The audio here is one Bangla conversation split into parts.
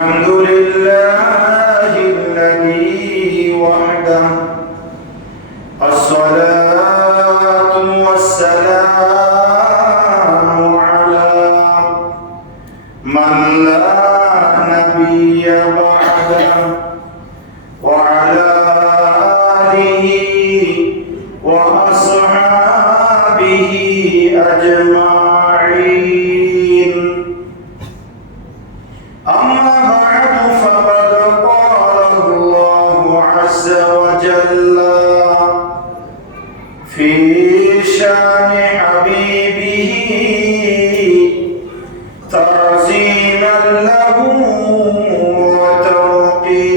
الحمد لله الذي وحده الصلاة والسلام على من لا نبي بعده وعلى آله وأصحابه أجمعين. أما بعد فقد قال الله عز وجل في شأن حبيبه تعظيما له وتوقيرا: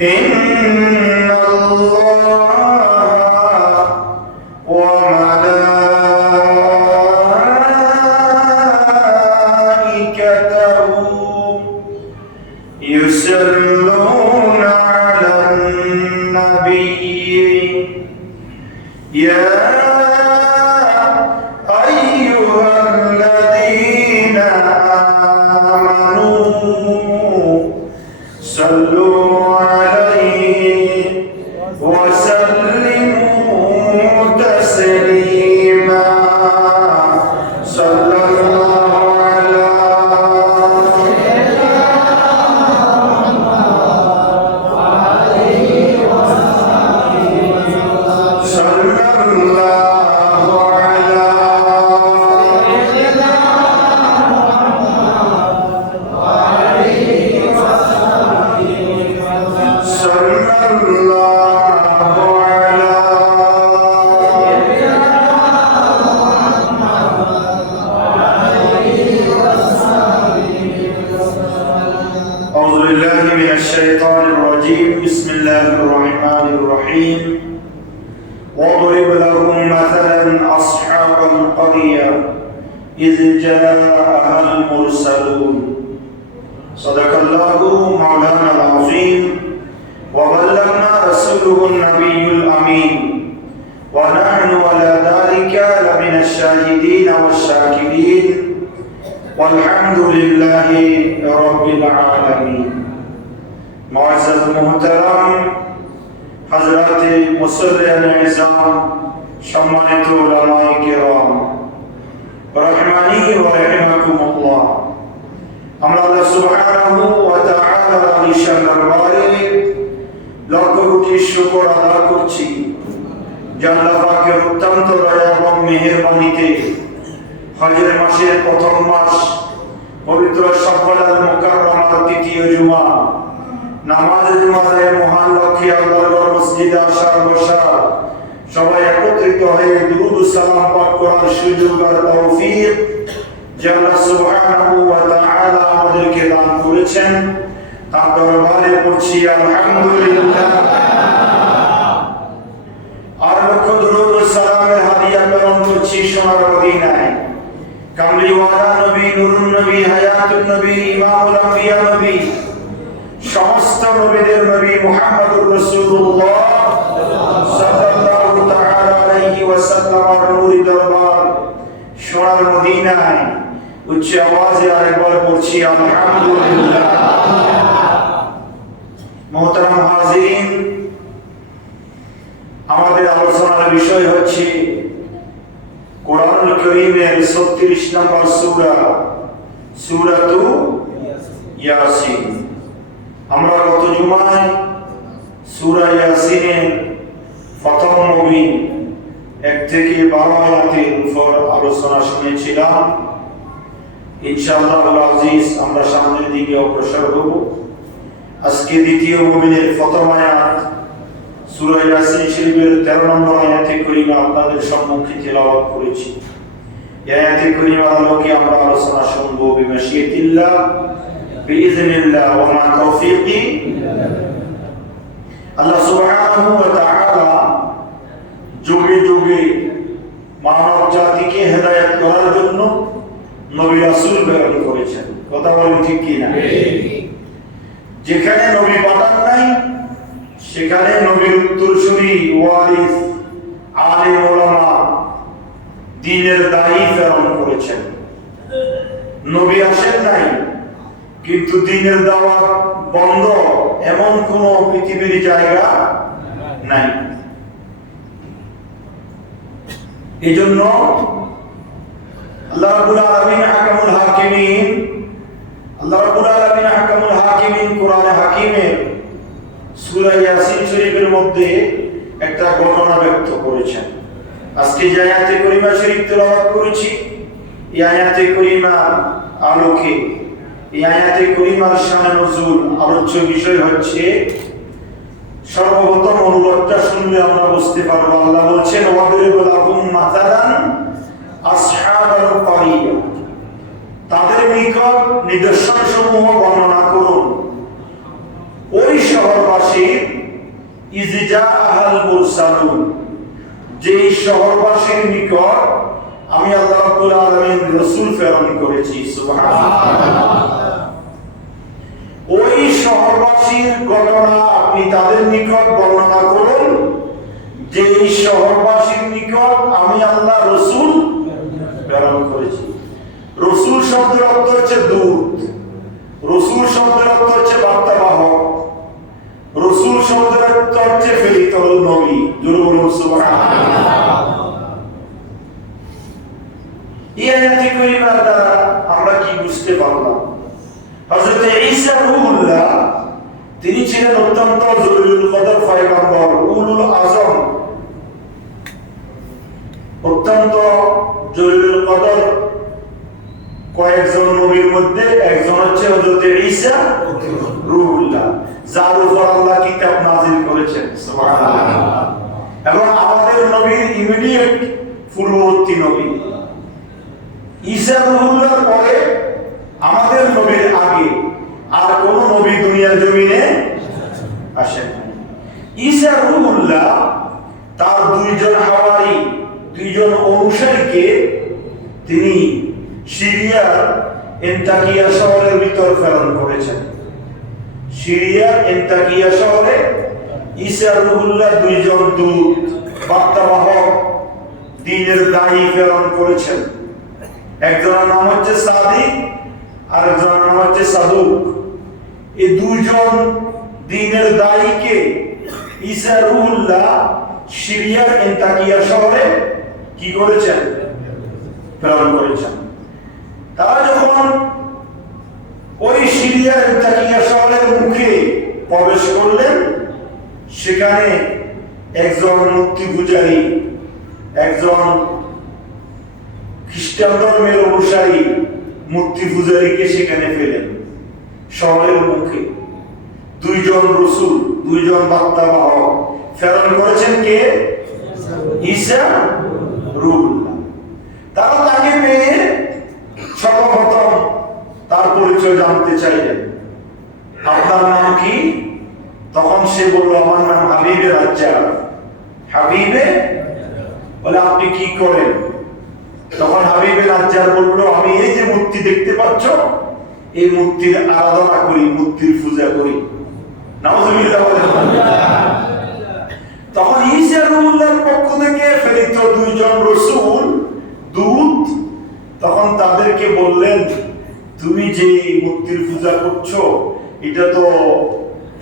إن الله يصلون على النبي يا أيها الذين آمنوا صلوا عليه وسلموا تسليما. صلى الله الشيطان الرجيم. بسم الله الرحمن الرحيم. واضرب لهم مثلا أصحاب القرية إذ جاءها المرسلون. صدق الله مولانا العظيم وبلغنا رسوله النبي الأمين ونحن على ذلك لمن الشاهدين والشاكرين والحمد لله رب العالمين. मुअज़्ज़ज़ मुहतरम हज़राते मुसल्लियान इज़ाम सम्मानित उलमाए किराम रहमानी व रहमकुमुल्लाह। আমরা আল্লাহ সুবহানাহু ওয়া তাআলার আলিশান দরবারে লক্ষ কোটি শুকর আদায় করছি যে আল্লাহ পাকের অত্যন্ত দয়া এবং মেহেরবানিতে হজের মাসের প্রথম মাস পবিত্র শাওয়াল মুকাররমার তৃতীয় জুমা নামাজে জুমার মহান লক্ষ্যে আল্লাহর মসজিদে আসার বসা সবাই একত্রিত হয়ে দুরূদ ও সালাম পাঠ করার সুযোগ আর তৌফিক যে আল্লাহ সুবহানাহু ওয়া তাআলা আমাদেরকে দান করেছেন তার দরবারে পড়ছি আলহামদুলিল্লাহ। আর লক্ষ দুরূদ ও সালামের হাদিয়া প্রেরণ করছি সোনার মদিনায় কামলিওয়ালা নবী, নুরুন নবী, হায়াতুন নবী, ইমামুল আম্বিয়া নবী, সমস্ত নবীদের নবী মুহাম্মদুর রাসূলুল্লাহ সাল্লাল্লাহু তাআলা আলাইহি ওয়াসাল্লামের নূরি দরবার সোনার মদিনায় উচ্চ আওয়াজে আরেকবার পড়ছি আলহামদুলিল্লাহ। মুহতারাম হাজিরিন, আমাদের আলোচনার বিষয় হচ্ছে কোরআনুল কারীমের 36 নম্বর সূরা, সূরাতু ইয়াসিন। আমরা গত জুমায় সূরা ইয়াসিনের প্রথম মুবিন 1 থেকে 12 আয়াতের উপর আলোচনা শুনেছিলাম। ইনশাআল্লাহ আজিজ আমরা সামনের দিকে অগ্রসর হব। আজকে দ্বিতীয় মুবিনের প্রথম আয়াত সূরা ইয়াসিন শরীফের 13 নম্বর আয়াতে করিমা আপনাদের সম্মুখে তেলাওয়াত করেছি। এই আয়াতে করিমার আলোকে আমরা আলোচনা শুনব বিমাশিয়াতিল্লাহ বিইذنিল্লাহ ওয়া মা তাওফীকি। আল্লাহ সুবহানাহু ওয়া তাআলা যুগে যুগে মানব জাতিকে হেদায়েত করার জন্য নবী রাসূল প্রেরণ করেছেন। কথা বলেন ঠিক কি না? যেখানে নবী পাঠান নাই সেখানে নবীর উত্তরসূরি ওয়ারিস আলেম ওলামা দ্বীনের দায়ী প্রেরণ করেছেন। নবী আসেন নাই, কিন্তু দ্বীনের দাওয়াত বন্ধ এমন কোন পৃথিবীর জায়গা নাই। এজন্য আল্লাহ রাব্বুল আলামিন হাকামুল হাকিমিন, আল্লাহ রাব্বুল আলামিন হাকামুল হাকিমিন কোরআনে হাকিমের সূরা ইয়াসিন শরীফের মধ্যে একটা ঘটনা ব্যক্ত করেছেন। আজকে যে আয়াতে কারিমা শরীফ তেলাওয়াত করেছি, এই আয়াতে কারিমার আলোকে, এই আয়াতে কারিমার শানে নজুল আলোচ্য বিষয় হচ্ছে, সর্বপ্রথম অনুবাদটা শুনলে আমরা বুঝতে পারবো। আল্লাহ বলছেন ওয়াদরিবু লাহুম মাসালান আসহাবাল কারিয়া, তাদের নিকট নিদর্শন সমূহ বর্ণনা করুন ওই শহরবাসীর, ইজজা আহাল মুরসালুন, যে শহরবাসীর নিকট আমি আল্লাহ রাব্বুল আলামিন রাসূল প্রেরণ করেছি। সুবহানাল্লাহ। ওই শহরবাসীর ঘটনা আপনি তাদের নিকট বর্ণনা করুন, যে শহরবাসীর নিকট আমি আল্লাহ রাসূল প্রেরণ করেছি। রাসূল শব্দের অর্থ হচ্ছে দূত, রাসূল শব্দের অর্থ হচ্ছে বার্তাবাহক, রাসূল শব্দের অর্থ হচ্ছে প্রেরিত নবী। জোরে বলুন সুবহানাল্লাহ। এই আয়াতে কারিমার দ্বারা আমরা কি বুঝতে পারলাম? হযরত ঈসা রূহুল্লাহ তিনি ছিলেন অত্যন্ত জলিলুল কদর পয়গম্বর, উলুল আযম, অত্যন্ত জলিলুল কদর কয়েকজন নবীর মধ্যে একজন হচ্ছে হযরত ঈসা রূহুল্লাহ, যার উপর আল্লাহ কিতাব নাযিল করেছেন। সুবহানাল্লাহ। এবং আমাদের নবীর ইমিডিয়েট পূর্ববর্তী নবী ঈসা রূহুল্লাহর পরে, আমাদের নবীর আগে আর কোন নবী দুনিয়ার জমিনে আসেন। ঈসা রূহুল্লাহ তার দুইজন হাওয়ারি, দুইজন অনুসারীকে তিনি সিরিয়ার এন্তাকিয়া শহরের ভিতর প্রেরণ করেছেন। সিরিয়ার এন্তাকিয়া শহরে ঈসা রূহুল্লাহ দুইজন দূত, বার্তাবাহক, দ্বীনের দায়ী প্রেরণ করেছেন। একজনের নাম হচ্ছে সাদিক আর একজনের নাম হচ্ছে সাদুক। এই দুইজন দ্বীনের দায়ীকে ঈসা রূহুল্লাহ সিরিয়ার এন্তাকিয়া শহরে কি করেছেন? প্রেরণ করেছেন। তারা যখন ওই সিরিয়ার এন্তাকিয়া শহরের মুখে প্রবেশ করলেন, সেখানে একজন মূর্তি পূজারী, একজন খ্রিস্টান ধর্মের অনুসারী মূর্তি পূজারীকে সেখানে পেলেন শহরের মুখে। দুইজন রাসূল, দুইজন বার্তাবাহক প্রেরণ করেছেন কে? ঈসা রূহুল্লাহ। তারা তাকে পেয়ে সর্বপ্রথম তার পরিচয় জানতে চাইলেন, আপনার নাম কি? তখন সে বলল, আমার নাম হাবিবে রাজ্জাক। হাবিবে বলে, আপনি কি করেন? তখন হাবিবে রাজ্জাক বলল, আমি এই যে মূর্তি দেখতে পাচ্ছ, এই মূর্তির আরাধনা করি, মূর্তির পূজা করি। নাউযুবিল্লাহ। তখন ঈসা রূহুল্লাহর পক্ষ থেকে প্রেরিত দুইজন রাসূল দূত তখন তাদেরকে বললেন, তুমি যে মূর্তির পূজা করছো, এটা তো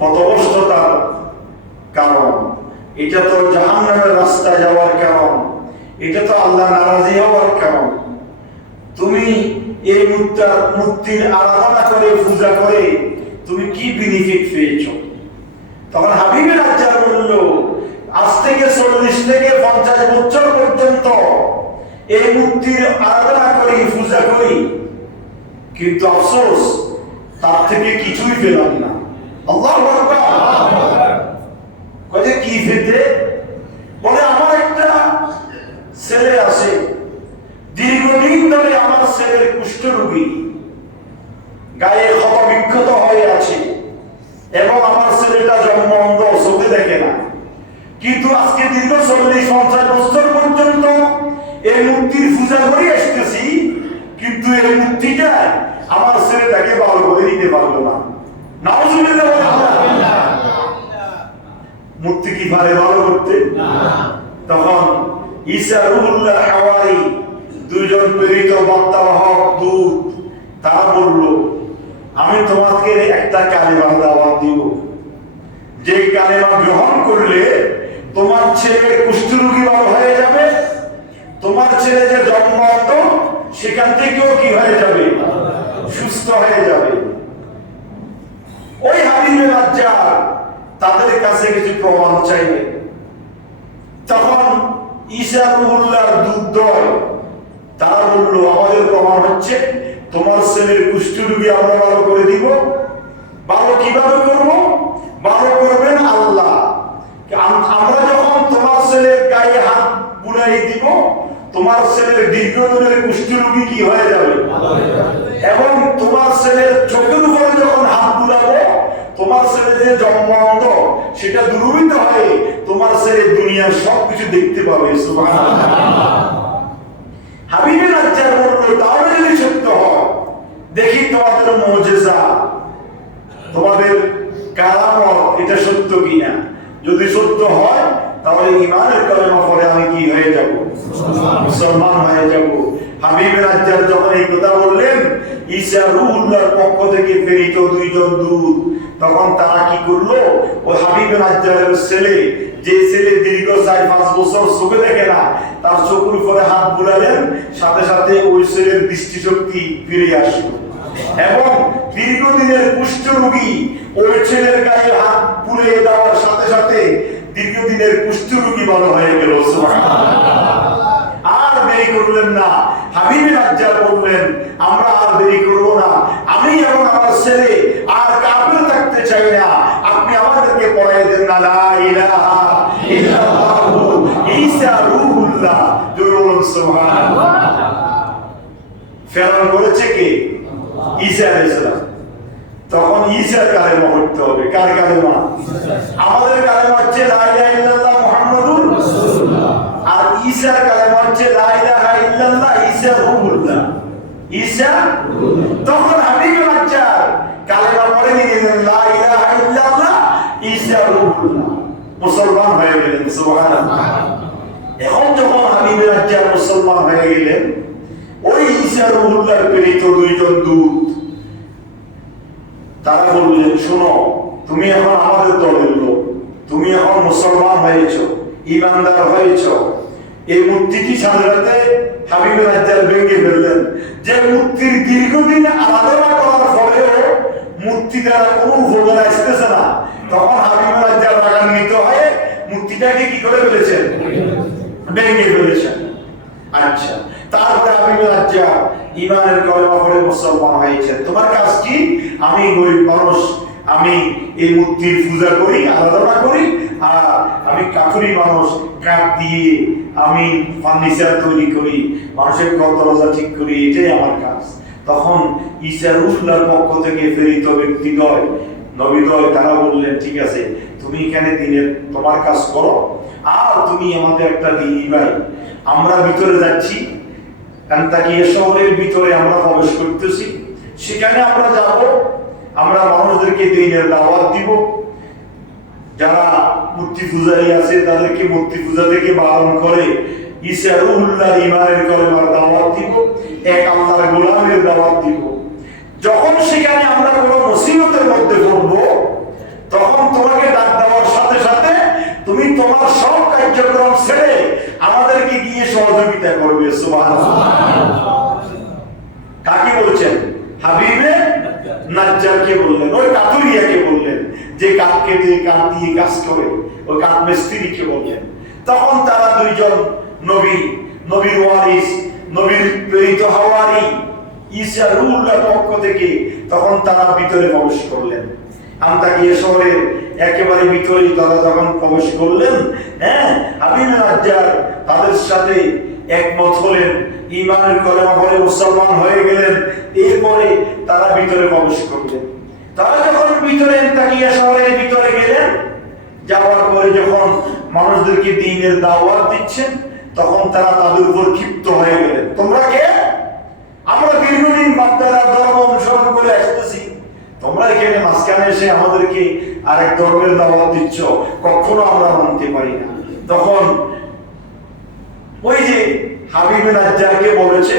পথভ্রষ্টতার কারণ, এটা তো জাহান্নামের রাস্তায় যাওয়ার কারণ, এটা তো আল্লাহ নারাজি হওয়ার কারণ। তুমি এই মূর্তির আরাধনা করে, পূজা করে তুমি কি বেনিফিট পেয়েছো? তখন হাবিবে রাজ্জাক বলল, আজ থেকে 40 থেকে 50 বছর পর্যন্ত এই মূর্তির আরাধনা করি, পূজা করি, কিন্তু আফসোস তার থেকে কিছুই পেলাম না। আল্লাহু আকবার। কয়ে কি পেতে? বলে, আমার একটা ছেলে আছে, দীর্ঘদিন ধরে আমার ছেলের কুষ্ঠরোগী, গায়ে ক্ষত বিক্ষত হয়ে আছে, এবং আমার ছেলেটা জন্ম অন্ধ, চোখে দেখে না। কিন্তু আজকে দীর্ঘ 40-50 বছর পর্যন্ত এই মূর্তির পূজা করে আসতেছি, কিন্তু এই মূর্তিটা আমার ছেলেটাকে ভালো করে দিতে পারলো না। নাউযুবিল্লাহ। মূর্তি কি পারে ভালো করতে? তখন ঈসা রূহুল্লাহ হাওয়ারি, দুইজন প্রেরিত বার্তাবাহক দূত, তারা বলল, আমি তোমাকে একটা কালেমার দাওয়াত দিব, যে কালেমা গ্রহণ করলে তোমার ছেলে কুষ্ঠরোগী ভালো হয়ে যাবে, তোমার ছেলে যে জন্ম হতো সেখান থেকেও কি হয়ে যাবে, সুস্থ হয়ে যাবে। ওই হাবিবে নাজ্জার তাদের কাছে কিছু প্রমাণ চাইবে। তখন ঈসা রুহুল্লাহর দুধ তারা বলল, আমাদের প্রমাণ হচ্ছে তোমার ছেলের কুষ্ঠরোগী আমরা ভালো করে দিব। ভালো কিভাবে করব? ভালো করবেন আল্লাহ। আমরা যখন তোমার ছেলের গায়ে হাত বুলাই দিব, তোমার ছেলের দীর্ঘদিনের কুষ্ঠরোগী কি হয়ে যাবে, এবং তোমার ছেলের চোখের উপরে যখন হাত বুলাবো, তোমার ছেলে যে জন্মান্ত সেটা দূরীভূত হয়ে তোমার ছেলে দুনিয়ার সবকিছু দেখতে পাবে। সুবহানাল্লাহ। হাবিবে নাজ্জার বলল, তাহলে যদি সত্য হয়, দেখি তোমাদের মুজিজা, তোমাদের কারামত এটা সত্য কিনা। যদি সত্য হয় তাহলে ঈমানের কালেমা পড়ে আমি কি হয়ে যাব, মুসলমান হয়ে যাব। হাবিবে নাজ্জার যখন এই কথা বললেন, ঈসা রুহুল্লাহর পক্ষ থেকে প্রেরিত দুইজন দূত, তখন তারা কি করলো, ওই হাবিবে নাজ্জারের ছেলে, যে ছেলে দীর্ঘ 4-5 বছর চোখে দেখে না, তার চোখের উপরে হাত বুলালেন, সাথে সাথে ওই ছেলের দৃষ্টিশক্তি ফিরে আসলো, এবং দীর্ঘদিনের কুষ্ঠরোগী ওই ছেলের গায়ে হাত বুলিয়ে দেওয়ার সাথে সাথে দীর্ঘদিনের কুষ্ঠরোগী ভালো হয়ে গেল। আর দেরি করলেন না, হাবিবে নাজ্জার বললেন, আমরা আর দেরি করব না, আমি এবং আমার ছেলে আর কাফের থাকতে চাই না, আপনি আমাদেরকে পড়াই দেন না, লা ইলাহা ইল্লাল্লাহু ঈসা রুহুল্লাহ। বলুন সুবহানাল্লাহ। ফেরাউন বলেছে কি? ঈসা আলাইহিস সালাম। তখন ঈসার কালেমা পড়তে হবে। কার কালেমা? আমাদের কালেমা হচ্ছে লা ইলাহা ইল্লাল্লাহ মুহাম্মাদুর রাসূলুল্লাহ, আর ঈসার কালেমা হচ্ছে লা ইলাহা ইল্লাল্লাহ ঈসা রুহুল্লাহ। ঈসা, তখন হাবিবে নাজ্জার কালেমা পড়ে নিলেন, লা ইলাহা ইল্লাল্লাহ ঈসা রুহুল্লাহ, মুসলমান হয়ে গেলেন। সুবহানাল্লাহ। এখন যখন হাবিবে নাজ্জার মুসলমান হয়ে গেলেন, ওই ঈসা রুহুল্লাহর প্রেরিত দুইজন দূত তারা বললেন, শোনো, তুমি এখন আমাদের দলের লোক, তুমি এখন মুসলমান হয়েছো, ঈমানদার হয়েছো। এই মূর্তিটি সাজাতে হাবিবে নাজ্জার ভেঙে ফেললেন, যে মূর্তির দীর্ঘদিন আরাধনা করার পরেও মূর্তি দ্বারা কোনো উপকার আসতেছে না। তখন হাবিবে নাজ্জার রাগান্বিত হয়ে মূর্তিটাকে কি করে ফেলেছেন, ভেঙে ফেলেছেন। আচ্ছা, তারপরে হাবিবে নাজ্জার ঈমানের কালেমা পড়ে মুসলমান হয়েছেন। তোমার কাজ কি? আমি গরিব মানুষ, আমি এই মূর্তির পূজা করি, আরাধনা করি, আর আমি কাঠুরি মানুষ, কাঠ দিয়ে আমি ফার্নিচার তৈরি করি, মানুষের ঘর দরজা ঠিক করি, এটাই আমার কাজ। তখন ঈসা রুহুল্লাহর পক্ষ থেকে প্রেরিত ব্যক্তিদ্বয়, নবীদ্বয়, তারা বললেন, ঠিক আছে, তুমি এখানে দিনের তোমার কাজ করো, আর তুমি আমাদের একটা দিনই ভাই, আমরা ভিতরে যাচ্ছি, আন্তাকিয়া শহরের ভিতরে আমরা প্রবেশ করতেছি, সেখানে আমরা যাব, আমরা মানুষদেরকে দ্বীনের দাওয়াত দিব, যারা মূর্তি পূজারী আছে তাদেরকে মূর্তি পূজা থেকে বারণ করে ঈসা রুহুল্লাহ ঈমানের কালেমার দাওয়াত দিব, এক আল্লাহর গোলামের দাওয়াত দিব। যখন সেখানে আমরা কোনো মুসিবতের মধ্যে পড়ব, তখন তোমাকে ডাক দেওয়ার সাথে সাথে তুমি তোমার সব কার্যক্রম ছেড়ে আমাদেরকে গিয়ে সহযোগিতা করবে। সুবহানাল্লাহ। কাকে বলছেন? হাবিবে নাজ্জারকে বললেন, ওই কাতুরিয়াকে বললেন, যে কাঠ কেটে কাঠ দিয়ে কাজ করে, ওই কাঠ মিস্ত্রিকে বললেন। তখন তারা দুইজন নবী, নবীর ওয়ারিস, নবীর প্রেরিত হাওয়ারি ঈসা রুহুল্লাহর পক্ষ থেকে তখন তারা ভিতরে প্রবেশ করলেন। আন্তাকিয়া শহরের একেবারে ভিতরে তারা যখন প্রবেশ করলেন, হ্যাঁ, হাবিবে নাজ্জার তাদের সাথে একমত হলেন, ঈমানের কালেমা পড়ে মুসলমান হয়ে গেলেন। এরপরে তারা ভিতরে প্রবেশ করলেন। তারা যখন ভিতরে আন্তাকিয়া শহরের ভিতরে গেলেন, যাওয়ার পরে যখন মানুষদেরকে দ্বীনের দাওয়াত দিচ্ছেন, তখন তারা তাদের উপর ক্ষিপ্ত হয়ে গেলেন। তোমরা কে? আমরা দীর্ঘদিন বাপদাদার ধর্ম অনুসরণ করে আসতেছি, তোমরা এখানে মাঝখানে এসে আমাদেরকে আরেক ধর্মের দাওয়াত দিচ্ছ, কখনো আমরা মানতে পারি না। তখন ওই যে হাবিবে নাজ্জারকে বলেছে,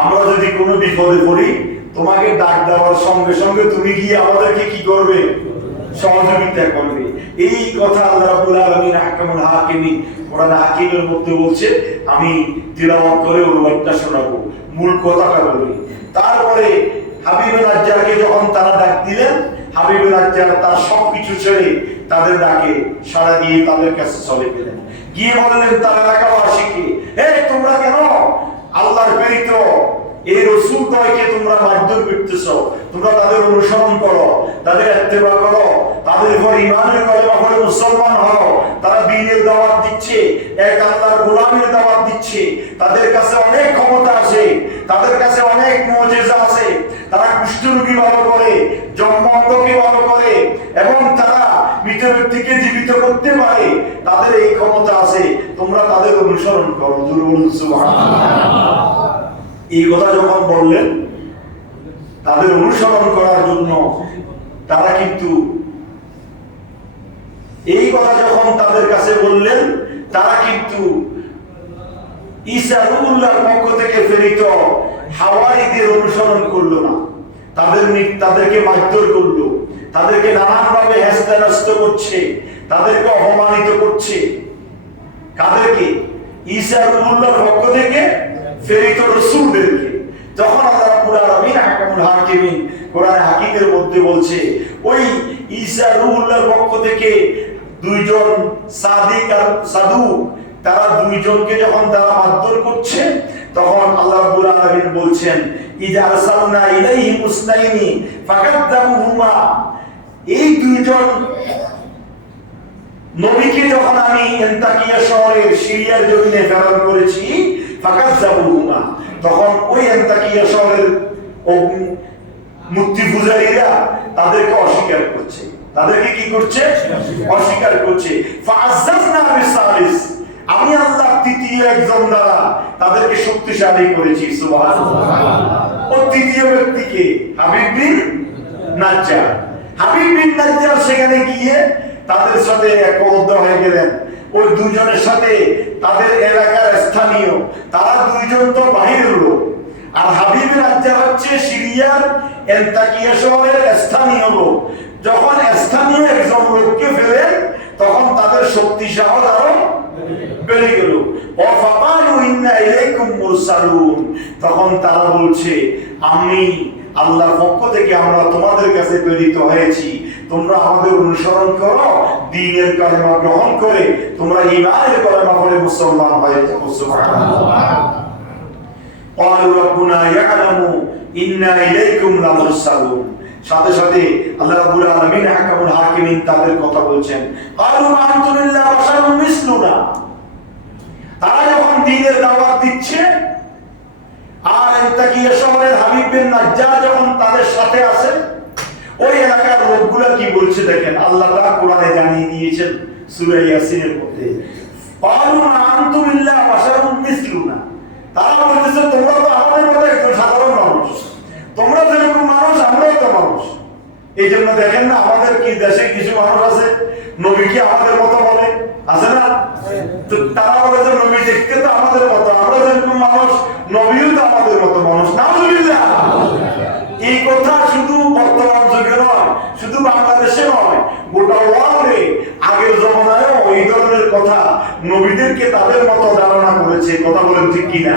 আমরা যদি কোনো বিপদে পড়ি তোমাকে ডাক দেওয়ার সঙ্গে সঙ্গে তুমি গিয়ে আমাদেরকে কি করবে? সহযোগিতা করবে। এই কথা আল্লাহ রাব্বুল আলামিন আহকামুল হাকিমিন কোরআন হাকিমের মধ্যে বলছে। আমি তিলাওয়াত করে অনুবাদটা শোনাবো, মূল কথাটা বলি। তারপরে হাবিবুল নাজ্জারকে যখন তারা ডাক দিলেন, হাবিবুল নাজ্জার তার সবকিছু ছেড়ে তাদের ডাকে সাড়া দিয়ে তাদের কাছে চলে গেলেন। গিয়ে বললেন তার এলাকাবাসীকে, হে তোমরা কেন আল্লাহর প্রেরিত এই রাসূল দ্বয়কে তোমরা মারধর করতেছো? তোমরা তাদের অনুসরণ করো, তাদের ইত্তেবা করো, তাদের উপর ঈমানের কলেমা পড়ে মুসলমান হও। তারা দ্বীনের দাওয়াত দিচ্ছে, এক আল্লাহর গোলামীর দাওয়াত দিচ্ছে। তাদের কাছে অনেক ক্ষমতা আছে, তাদের কাছে অনেক মুজিজা আছে। তারা কুষ্ঠরোগী ভালো করে, জন্ম অন্ধকে ভালো করে, এবং তারা মৃত ব্যক্তিকে জীবিত করতে পারে। তাদের এই ক্ষমতা আছে, তোমরা তাদের অনুসরণ করো। জোরে বলুন সুবহানাল্লাহ। এই কথা যখন বললেন, তাদের অনুসরণ করার জন্য তারা কিন্তু এই কথা যখন তাদের কাছে বললেন, তারা কিন্তু ঈসা রূহুল্লাহর পক্ষ থেকে প্রেরিত হাওয়ারীদের অনুসরণ করলো না। তাদেরকে মারধর করলো, তাদেরকে নানানভাবে হেস্তনেস্ত করছে, তাদেরকে অপমানিত করছে। কাদেরকে? ঈসা রূহুল্লাহর পক্ষ থেকে প্রেরিত রাসূলদেরকে। তখন আল্লাহ রাব্বুল আলামিন আহকামুল হাকিমিন কোরআন হাকিমের মধ্যে বলছে, ওই ঈসা রূহুল্লাহর পক্ষ থেকে দুইজন সাদিক আর সাদুক, তারা দুইজনকে যখন তারা মারধর করছে, তখন আল্লাহ রাব্বুল আলামিন বলছেন, ইযা আরসালনা ইলাইহিম মুসনাইনি ফাকাদ্দাবুহুমা, এই দুইজন নবীকে যখন আমি এন্তাকিয়া শহরের সিরিয়ার জমিনে প্রেরণ করেছি, ফাকাদ্দাবুহুমা, তখন ওই এন্তাকিয়া শহরের মূর্তি পূজারীরা তাদেরকে অস্বীকার করছে। তাদেরকে কি করছে? অস্বীকার করছে। ফাআযাজনা বিসালিস, আমি আল্লাহ তৃতীয় একজন দ্বারা তাদেরকে শক্তিশালী করেছি। সুবহানাল্লাহ। ও তৃতীয় ব্যক্তিকে হাবিব বিন নাজ্জার। হাবিব বিন নাজ্জার সেখানে গিয়ে তাদের সাথে একবদ্ধ হয়ে গেলেন। ওই দুজনের সাথে তাদের এলাকার স্থানীয়, তারা দুইজন তো বাহিরের লোক, আর হাবিব বিন নাজ্জার হচ্ছে সিরিয়ার এন্তাকিয়া শহরের স্থানীয় লোক। যখন স্থানীয় একজন লোককে ফেলেন, তখন তাদের শক্তি সাহস আরো বেড়ে গেল। ওয়াফাকালু ইন্না ইলাইকুম মুরসালুন, তখন তারা বলছে, আমি আল্লাহর পক্ষ থেকে আমরা তোমাদের কাছে প্রেরিত হয়েছি, তোমরা আমাদের অনুসরণ করো, দ্বীনের কালেমা গ্রহণ করে তোমরা ঈমানের কালেমা পড়ে মুসলমান হয়ে যাও। সুবহানাল্লাহ। ক্বালু রাব্বুনা ইয়ালামু ইন্না ইলাইকুম লামুরসালুন, সাথে সাথে আল্লাহ রাব্বুল আলামিন আহকামুল হাকিমিন তাদের কথা বলছেন। ক্বালু মা আনতুম ইল্লা বাশারুম মিসলুনা, তারা যখন দ্বীনের দাওয়াত দিচ্ছে, আর এন্তাকিয়া শহরের হাবিব বিন নাজ্জার যখন তাদের সাথে আছে, ওই এলাকার লোকগুলা কি বলছে দেখেন। আল্লাহ তাআলা কোরআনে জানিয়ে দিয়েছেন সূরা ইয়াসিনের মধ্যে, ক্বালু মা আনতুম ইল্লা বাশারুম মিসলুনা, তারা বলতেছে তোমরা তো আমাদের মতো একজন সাধারণ মানুষ, তোমরা যেরকম মানুষ আমরাও তো মানুষ। এই জন্য দেখেন না, আমাদের কি দেশে কিছু মানুষ আছে নবীকে আমাদের মতো বলে, আছে না? তো তারা বলে যে নবী দেখতে তো আমাদের মতো, আমরা যেরকম মানুষ নবীও তো আমাদের মতো মানুষ। নাউযুবিল্লাহ। এই কথা শুধু বর্তমান যুগে নয়, শুধু বাংলাদেশে নয়, গোটা ওয়ার্ল্ডে আগের জমানায়ও এই ধরনের কথা নবীদেরকে তাদের মতো ধারণা করেছে। কথা বলেন ঠিক কিনা?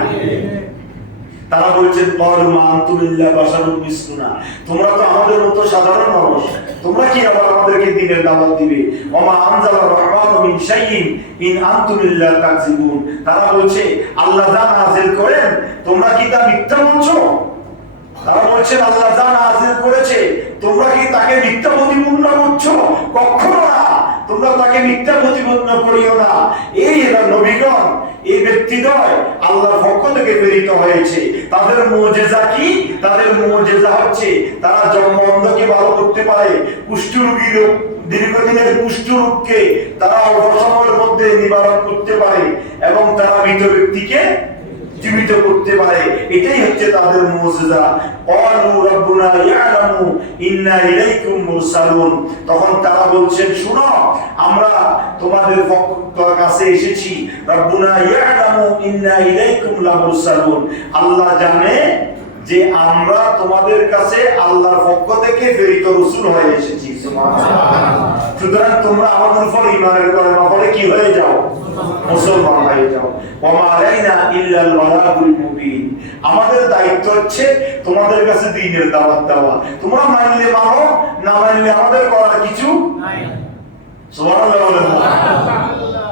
তারা বলছেন, ক্বালু মা আনতুম ইল্লা বাশারুম মিসলুনা, তোমরা তো আমাদের মতো সাধারণ মানুষ, তোমরা কি আবার আমাদেরকে দ্বীনের দাওয়াত দিবে? ওয়া মা আনজালার রাহমানু মিন শাইইন ইন আনতুম ইল্লা তাকযিবুন, তারা বলছে আল্লাহ যা নাযিল করেন তোমরা কি তা মিথ্যা বলছো? তারা বলছেন আল্লাহ যা নাযিল করেছে তোমরা কি তাকে মিথ্যা প্রতিপন্ন করছো? কখনো না, তোমরা তাকে মিথ্যা প্রতিপন্ন করিও না। এই নবীগণ, এই ব্যক্তিদ্বয় আল্লাহর পক্ষ থেকে প্রেরিত হয়েছে। তাদের মুজিজা কি? তাদের মুজিজা হচ্ছে তারা জন্ম অন্ধকে ভালো করতে পারে, কুষ্ঠরোগীর দীর্ঘদিনের কুষ্ঠরোগকে তারা অল্প সময়ের মধ্যে নিবারণ করতে পারে, এবং তারা মৃত ব্যক্তিকে জীবিত করতে পারে। এটাই হচ্ছে তাদের মুজিজা। ক্বালু রাব্বুনা ইয়ালামু ইন্না ইলাইকুম মুরসালুন, তখন তারা বলছেন, শুনো আমরা তোমাদের কাছে এসেছি। রাব্বুনা ইয়ালামু ইন্না ইলাইকুম লামুরসালুন, আল্লাহ জানে যে আমরা তোমাদের কাছে আল্লাহর পক্ষ থেকে প্রেরিত রাসূল হয়ে এসেছি। সুবহানাল্লাহ। সুতরাং তোমরা আমাদের উপর ঈমানের কলেমা পড়ে কি হয়ে যাও? মুসলমান হয়ে যাও। ওয়া মা আলাইনা ইল্লাল বালাগুল মুবিন। আমাদের দায়িত্ব হচ্ছে তোমাদের কাছে দ্বীনের দাওয়াত দেওয়া। তোমরা মানলে মানো, না মানলে আমাদের করার কিছু নাই। সুবহানাল্লাহ বলেন।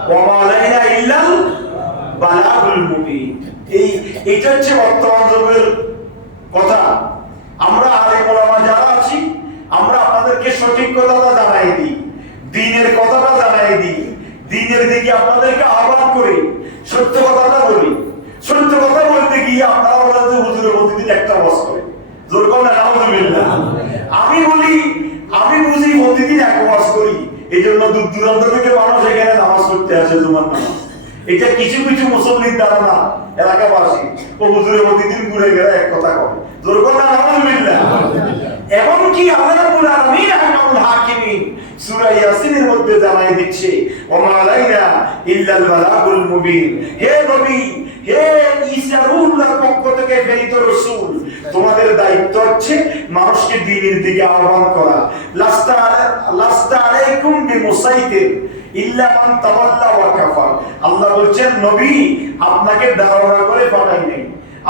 ওয়া মা আলাইনা ইল্লাল বালাগুল মুবিন। এইটা হচ্ছে বর্তমান যুগের কথা। আমরা আলেম ওলামা যারা আছি, আমরা আপনাদেরকে সঠিক কথাটা জানাই দিই, দ্বীনের কথাটা জানাই দিই, দ্বীনের দিকে আপনাদেরকে আহ্বান করি, সত্য কথাটা বলি। সত্য কথা বলতে গিয়ে আপনারা বলেন যে হুজুরের প্রতিদিন একটা ওয়াজ করে, জোর করে আলহামদুলিল্লাহ। আমি বলি, আমি বুঝি প্রতিদিন এক ওয়াজ করি, এই জন্য দূর দূরান্ত থেকে মানুষ এখানে নামাজ পড়তে আসে, জুমার নামাজ। এটা কিছু কিছু মুসল্লির ধারণা, এলাকাবাসী ও হুজুরের প্রতিদিন ঘুরে গেলে এক কথা কবে, জোর করে আলহামদুলিল্লাহ। এমনকি আল্লাহ রাব্বুল আলামিন আহকামুল হাকিমিন সূরা ইয়াসিনের মধ্যে জানাই দিচ্ছে, ওয়া মা আলাইনা ইল্লাল বালাগুল মুবিন। হে নবী, হে ঈসা রূহুল্লাহর পক্ষ থেকে প্রেরিত রাসূল, তোমাদের দায়িত্ব হচ্ছে মানুষকে দ্বীনের দিকে আহ্বান করা। লাস্তা আলাইকুম বিমুসাইতির ইল্লা মান তাওয়াল্লা ওয়া কাফার। আল্লাহ বলছেন, নবী আপনাকে ধারণা করে পাঠাই নাই,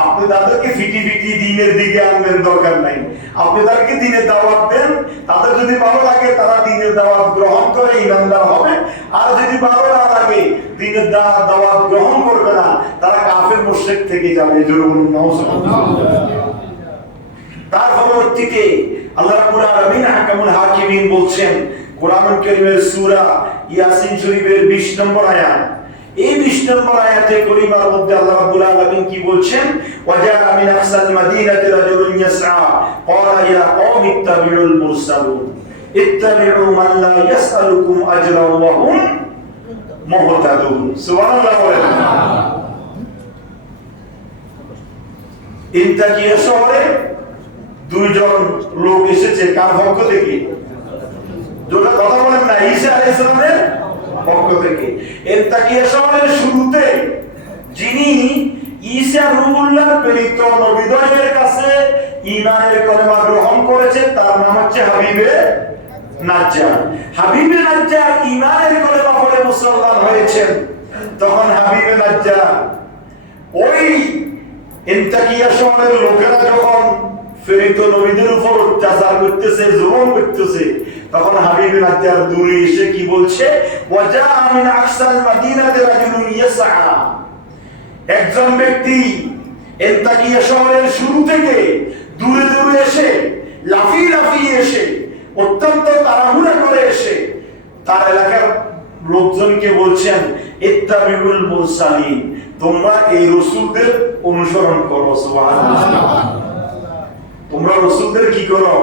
আপনি তাদেরকে ফিটি ফিটি দ্বীনের দিকে আনবেন, দরকার নাই। আপনি তাদেরকে দ্বীনের দাওয়াত দেন, তাদের যদি ভালো লাগে তারা দ্বীনের দাওয়াত গ্রহণ করে ঈমানদার হবে, আর যদি ভালো না লাগে দ্বীনের দাওয়াত গ্রহণ করবে না, তারা কাফের মুশরিক থেকে যাবে। জরুরুন নাউজুবিল্লাহ। তার পরবর্তীতে আল্লাহ রাব্বুল আলামিন আহকামুল হাকিমিন বলছেন কোরআনুল কারীমের সূরা ইয়াসিন শরীফের 20 নম্বর আয়াত। এই 20 নম্বর আয়াতে কারীমার মধ্যে আল্লাহ রাব্বুল আলামিন কি বলছেন? ওয়াজা মিন আহসাল মাদিনাতি রাজুলুন ইয়াসআ ক্বালা ইয়া কওমি ইত্তাবিউল মুরসালুন ইত্তাবিউ মান লা ইয়াসআলুকুম আজরা ওয়া হুম মুহতাদুন। সুবহানাল্লাহ। ইনতাকিয়া শহরে দুইজন লোক এসেছে, কার পক্ষ থেকে? যেটা কথা বলেন না, ঈসা আলাইহিস সালামের পক্ষ থেকে। ইনতাকিয়া শহরের শুরুতে যিনি ঈসা রূহুল্লাহর প্রেরিত নবীদের কাছে ঈমানের কলেমা গ্রহণ করেছেন, তার নাম হচ্ছে হাবিবে নাজ্জার। হাবিবে নাজ্জার ঈমানের কলেমা পড়ে মুসলমান হয়েছেন। তখন হাবিবে নাজ্জার ওই ইনতাকিয়া শহরের লোকেরা যখন প্রেরিত নবীদের উপর অত্যাচার করতেছে, জুলুম করতেছে, তখন হাবিবে নাজ্জার দূরে এসে কি বলছে? ওয়াজা মিন আকসাল মাদিনাতি রাজুলুন ইয়াসআ। একজন ব্যক্তি ইনতাকিয়া শহরের শুরু থেকে দূরে দূরে এসে, লাফিয়ে লাফিয়ে এসে, অত্যন্ত তাড়াহুড়া করে এসে তার এলাকার লোকজনকে বলছেন, ইত্তাবিউল মুরসালিন, তোমরা এই রাসূলদের অনুসরণ করো। সুবহানাল্লাহ। তোমরা রাসূলদের কি করো?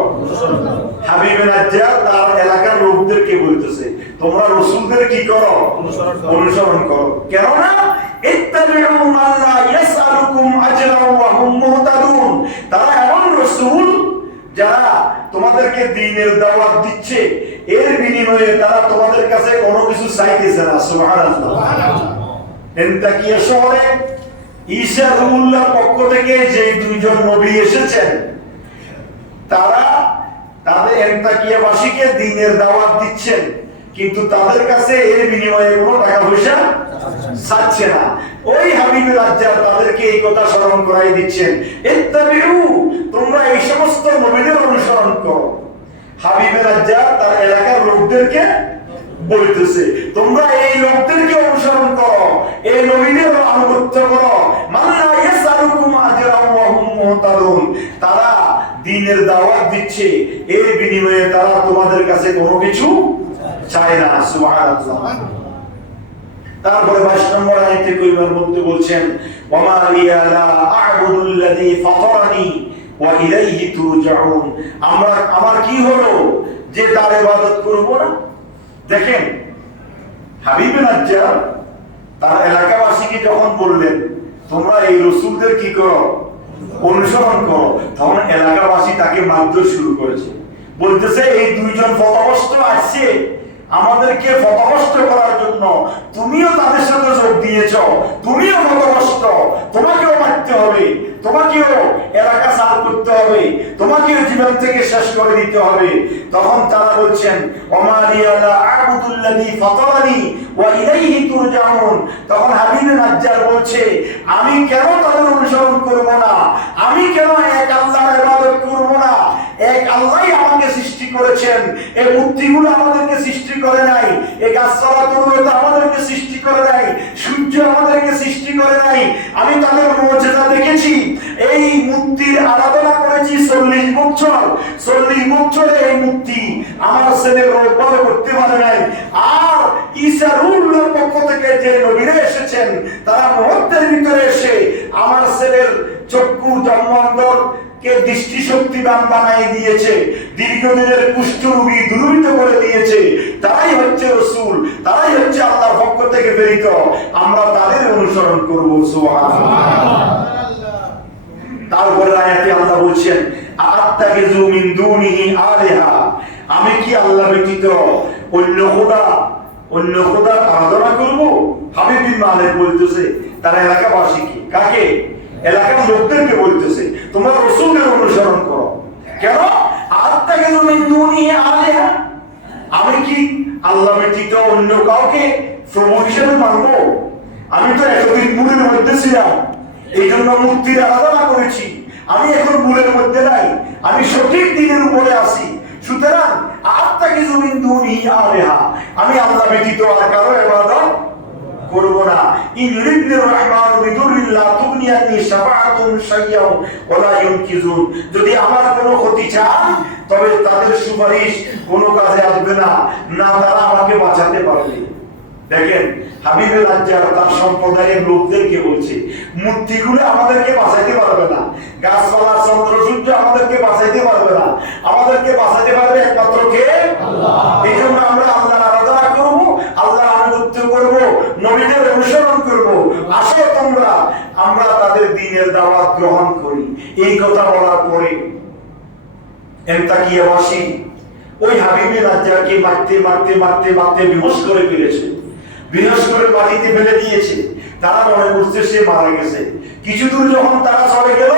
হাবিবে নাজ্জার তার এলাকার লোকদেরকে বলতেছে, তোমরা রাসূলদের কি করো? অনুসরণ করো। কেননা ইত্তাবিউ মান লা ইয়াসআলুকুম আজরা ওয়া হুম মুহতাদুন। তারা এমন রাসূল যারা তোমাদেরকে দ্বীনের দাওয়াত দিচ্ছে, এর বিনিময়ে তারা তোমাদের কাছে কোনো কিছু চাইতেছে না। সুবহানাল্লাহ। ইনতাকিয়া শহরে ঈসা রূহুল্লাহর পক্ষ থেকে যে দুইজন নবী এসেছেন, তারা তাদের ইনতাকিয়াবাসীকে দ্বীনের দাওয়াত দিচ্ছেন, কিন্তু তাদের কাছে এর বিনিময়ে কোনো টাকা পয়সা চাচ্ছে না। ওই হাবিবে নাজ্জার তাদেরকে এই কথা স্মরণ করাই দিচ্ছেন, ইত্তাবিউ, তোমরা এই সমস্ত নবীদের অনুসরণ করো। হাবিবে নাজ্জার তার এলাকার লোকদেরকে বলতেছে, তোমরা এই লোকদেরকে অনুসরণ করো, এই নবীদের আনুগত্য করো। মান লা ইয়াসআলুকুম আজরা ওয়া হুম মুহতাদুন। তারা দ্বীনের দাওয়াত দিচ্ছে, এর বিনিময়ে তারা তোমাদের কাছে কোনো কিছু চায় না। সুবহানাল্লাহ। তারপরে 22 নম্বর আয়াতে কারীমার মধ্যে বলছেন, ওয়া মা লিয়া লা আ'বুদুল্লাযী ফাতারানি ওয়া ইলাইহি তুরজাউন। আমার কি হলো যে তার ইবাদত করব না? দেখেন, হাবিবে নাজ্জার তার এলাকাবাসীকে যখন বললেন তোমরা এই রাসূলদের কি করো? অনুসরণ করো, তখন এলাকাবাসী তাকে মারধর শুরু করেছে। বলতেছে, এই দুইজন পথভ্রষ্ট আসছে, আমাদেরকে পথভ্রষ্ট করার জন্য তুমিও তাদের সাথে যোগ দিয়েছ, তুমিও পথভ্রষ্ট, তোমাকেও মারতে হবে, তোমাকেও এলাকা সাফ করতে হবে, তোমাকেও জীবন থেকে শেষ করে দিতে হবে। তখন তারা বলছেন ওমালিয়া লা আ'বুদুল্লাযী ফাতারানি ওয়া ইলাইহি তুরজাউন। তখন হাবিবে নাজ্জার বলছে আমি কেন তাদের অনুসরণ করব না, আমি কেন এক আল্লাহর ইবাদত করব না? এক আল্লাহই আমাকে সৃষ্টি করেছেন, এই মূর্তিগুলো আমাদেরকে সৃষ্টি করে নাই, এই গাছপালাগুলো আমাদেরকে সৃষ্টি করে নাই, সূর্য আমাদেরকে সৃষ্টি করে নাই। আমি তাদের মুজিজা দেখেছি, এই মূর্তির আরাধনা করেছি 40 বছর, 40 বছরে এই মূর্তি আমার ছেলে রোগ ভালো করতে পারে নাই। আর ঈসা রুহুর পক্ষ থেকে যে নবীরা এসেছেন তারা মুহূর্তের ভিতরে এসে আমার ছেলের চক্ষু জন্মান্তর কে দৃষ্টিশক্তিবান বানিয়ে দিয়েছে, দীর্ঘদিনের কুষ্ঠ রোগী দূরীভূত করে দিয়েছে। তারাই হচ্ছে রাসূল, তারাই হচ্ছে আল্লাহর পক্ষ থেকে প্রেরিত। আমরা তাদের অনুসরণ করব। সুবহানাল্লাহ। তারপরে আয়াতে আল্লাহ বলছেন আত্তাখিযু মিন দুনিহি আলিহা, আমি কি আল্লাহ ব্যতীত অন্য খোদা আরাধনা করব? হাবিব বিন মালিক বলতেছে তারা এলাকাবাসী কি কাকে? এলাকার লোকদেরকে বলতেছে তোমরা রাসূলের অনুসরণ করো। কেন? আত্তাখিযু মিন দুনিহি আলিহা, আমি কি আল্লাহ ব্যতীত অন্য কাউকে প্রভু হিসেবে মানবো? আমি তো এতদিন ভুলের মধ্যে ছিলাম, এই জন্য মূর্তির আরাধনা করেছি। আমি এখন ভুলের মধ্যে নাই, আমি সঠিক দিনের উপরে আছি। সুতরাং আত্তাখিযু মিন দুনিহি আলিহা, আমি আল্লাহ ব্যতীত আর কারো ইবাদত করব না। ইউরিদুর রহমানু বিদুররিন লা তুগনিয়ানি শাফাআতুন শাইয়্যান ওয়া লা ইউনকিজুন, যদি আমার কোনো ক্ষতি চান তবে তাদের সুপারিশ কোনো কাজে আসবে না, না তারা আমাকে বাঁচাতে পারবে। দেখেন হাবিবে নাজ্জার তার সম্প্রদায়ের লোকদেরকে বলছে মূর্তিগুলো আমাদেরকে বাঁচাইতে পারবে না, গাছপালা চন্দ্র সূর্য আমাদেরকে বাঁচাইতে পারবে না, আমাদেরকে বাঁচাইতে পারবে একমাত্র কে? আল্লাহ। এই জন্য আমরা আল্লাহর আরাধনা করব, আল্লাহর আনুগত্য করব, নবীদের অনুসরণ করব। আসো তোমরা আমরা তাদের দ্বীনের দাওয়াত গ্রহণ করি। এই কথা বলার পরে এন্তাকিয়াবাসী ওই হাবিবে নাজ্জারকে মারতে মারতে মারতে মারতে বিহস করে ফেলেছে, বিনাশ করে মাটিতে ফেলে দিয়েছে। তারা মনে করছে সে মারা গেছে। কিছু দূর যখন তারা চলে গেল,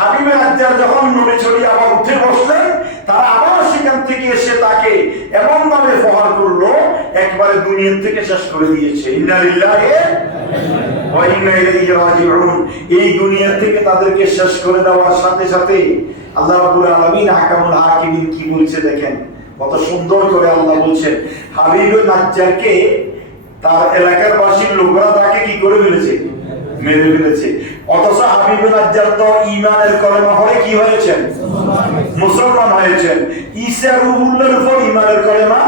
হাবিবে নাজ্জার যখন নড়ে চড়ে আবার উঠে বসলেন, তারা আবার সেখান থেকে এসে তাকে এমন ভাবে প্রহার করলো একবারে দুনিয়া থেকে শেষ করে দিয়েছে। ইন্না লিল্লাহি ওয়া ইন্না ইলাইহি রাজিউন। এই দুনিয়া থেকে তাদেরকে শেষ করে দেওয়ার সাথে সাথে আল্লাহ রাব্বুল আলামিন হাকামুল হাকিমিন কি বলছে দেখেন, কত সুন্দর করে আল্লাহ বলছেন হাবিবে নাজ্জারকে তার এলাকার বাসীর লোকরা তাকে কি করে ফেলেছে? মেরে ফেলেছে। অথচ হাবিবে নাজ্জার তো ঈমানের কলেমা পড়ে কি হয়েছেন? মুসলমান হয়েছেন। ঈসা রুহুল্লাহর উপর ঈমানের কলেমা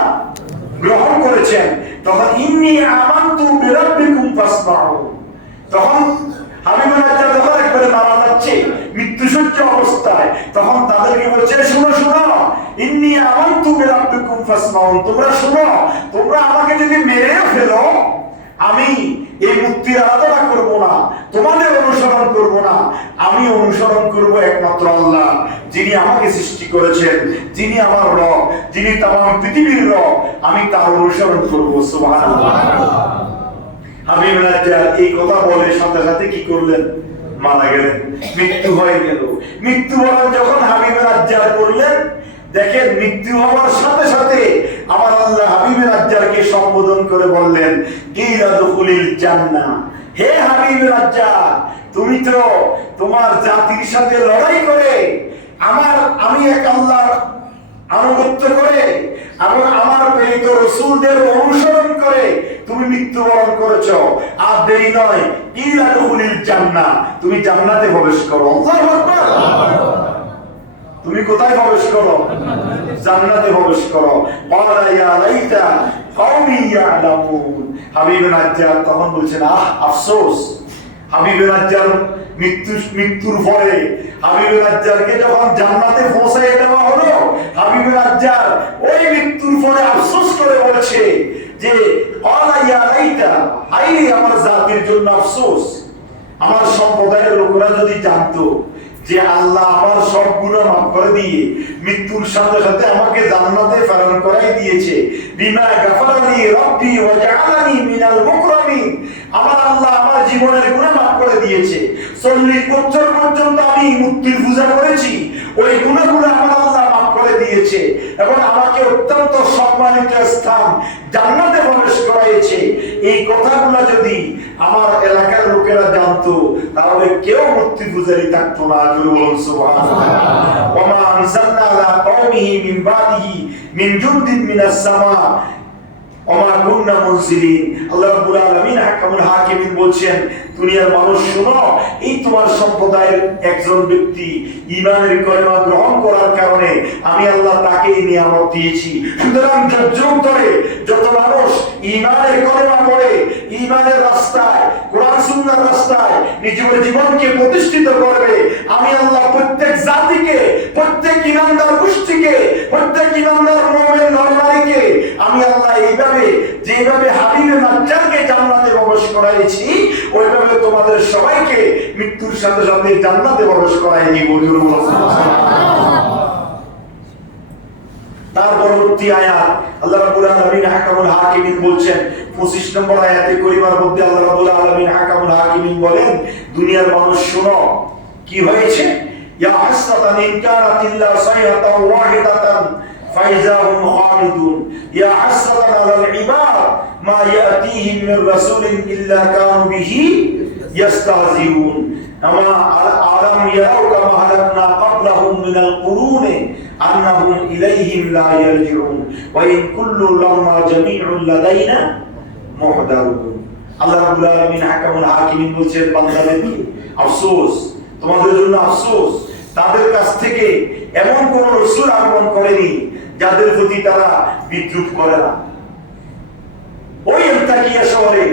গ্রহণ করেছেন। তখন ইন্নী আমানতু বিরাব্বিকুম ফাসমাউ, তখন হাবিবে নাজ্জার যখন একবারে মারা যাচ্ছে মৃত্যুসজ্জ অবস্থায়, তখন তাদেরকে বলছে শুনো শুনো, ইন্নী আমানতু বিরাব্বিকুম ফাসমাউন, তোমরা শুনো, তোমরা আমাকে যদি মেরে ফেলো আমি এই মূর্তির আরাধনা করব না, তোমাদের অনুসরণ করব না, আমি অনুসরণ করব একমাত্র আল্লাহ যিনি আমাকে সৃষ্টি করেছেন, যিনি আমার রব, যিনি তামাম পৃথিবীর রব, আমি তার অনুসরণ করব। সুবহানাল্লাহ। হাবিবে নাজ্জার এই কথা বলে সাথে সাথে কি করলেন? মারা গেলেন, মৃত্যু হয়ে গেল। মৃত্যুবরণ যখন হাবিবে নাজ্জার করলেন, দেখেন মৃত্যু হওয়ার সাথে সাথে আমার আল্লাহ হাবিবে নাজ্জারকে সম্বোধন করে বললেন কিলা দুখুলিল জান্নাহ, হে হাবিবে নাজ্জার, তুমি তো তোমার জাতির সাথে লড়াই করে আমি এক আল্লাহর আনুগত্য করে এবং আমার প্রেরিত রাসূলদের অনুসরণ করে তুমি মৃত্যুবরণ করেছো। আর দেরি নয়, কিলা দুখুলিল জান্নাহ, তুমি জান্নাতে প্রবেশ করো। আল্লাহু আকবার। তুমি কোথায় প্রবেশ করো? জান্নাতে প্রবেশ করো। ওয়ালা ইয়া লাইতা কওমি ইয়ালামুন। হাবিবে নাজ্জার তখন বলছেন আফসোস। হাবিবে নাজ্জার মৃত্যুর পরে হাবিবে নাজ্জারকে যখন জান্নাতে পৌঁছায় দেওয়া হলো, হাবিবে নাজ্জার ওই মৃত্যুর পরে আফসোস করে বলছে যে ওয়ালা ইয়া লাইতা, হায় আমার জাতির জন্য আফসোস। আমার সম্প্রদায়ের লোকেরা যদি জানতো যে আল্লাহ আমার সব গুনাহ মাফ করে দিয়ে মৃত্যুর সাথে সাথে আমাকে জান্নাতে প্রেরণ করাই দিয়েছে। বিমা গাফারানি রব্বি ওয়া জাআলানি মিনাল মুকরামিন, আমার আল্লাহ আমার জীবনের গুনাহ মাফ করে দিয়েছে। 40 বছর পর্যন্ত আমি মুক্তির পূজা করেছি, ওই গুনাহগুলো আমার আল্লাহ মাফ করে দিয়েছে এবং আমাকে অত্যন্ত সম্মানিত স্থান জান্নাতে প্রবেশ করাইছে। এই কথাগুলো যদি আমার এলাকার লোকেরা জানতো তাহলে কেউ মূর্তি পূজারি থাকতো না। জোরে বলুন সুবহানাল্লাহ। ওয়া মা আনসালনা আলা কওমিহি মিন বাদিহি মিন জুনদিন মিনাস সামা ওয়া মা কুননা মুনজিলিন। আল্লাহ রাব্বুল আলামিন হাকামুল হাকিমিন বলছেন, দুনিয়ার মানুষ শুনো, এই তোমার সম্প্রদায়ের একজন ব্যক্তি ঈমানের কলেমা গ্রহণ করার কারণে আমি আল্লাহ তাকে এই নিয়ামত দিয়েছি। সুতরাং যুগ ধরে যত মানুষ ঈমানের কলেমা পড়ে, ঈমানের রাস্তায়, কোরআন সুন্নাহর রাস্তায় নিজের জীবনকে প্রতিষ্ঠিত করবে, আমি আল্লাহ প্রত্যেক জাতিকে, প্রত্যেক ঈমানদার গোষ্ঠীকে, প্রত্যেক ঈমানদার মুমিন নরনারীকে আমি আল্লাহ এইভাবে যেভাবে হাবিবে নাজ্জারকে জান্নাতে প্রবেশ করাইছি, ওইভাবে তোমাদের সবাইকে মৃত্যুর সাথে সাথে জান্নাতে প্রবেশ করাই দিব। তার পরবর্তী আয়াত আল্লাহ রাব্বুল আলামিন হাকামুল হাকিমিন বলছেন 25 নম্বর আয়াতে করিমার মধ্যে আল্লাহ রাব্বুল আলামিন হাকামুল হাকিমিন বলেন, দুনিয়ার মানুষ শুনো কি হয়েছে। ইয়া হাসরাতান ইন কানাত ইল্লা সাইহাতান ওয়াহিদাতান ফাইজাহুম খালিদুন, ইয়া হাসরাতান আলাল ইবাদ মা ইয়াতিহিম মির রাসূলিন ইল্লা কানু বিহি ইয়াস্তাহজিউন আলাম ইয়ারাউ কামা হালাকনা ক্বাবলাহুম মিনাল কুরুনি আন্নাহুম ইলাইহিম লা ইয়ারজিউন ওয়া ইন কুল্লু লাম্মা জামিউন লাদাইনা মুহদারুন। আল্লাহ রাব্বুল আলামিন হাকামুল হাকিমিন বলছেন, বান্দাদেরকে আফসোস, তোমাদের জন্য আফসোস, তাদের কাছ থেকে এমন কোন রাসূল আগমন করেনি যাদের প্রতি তারা বিদ্রুপ করে না। ওই আন্তাকিয়া শহরে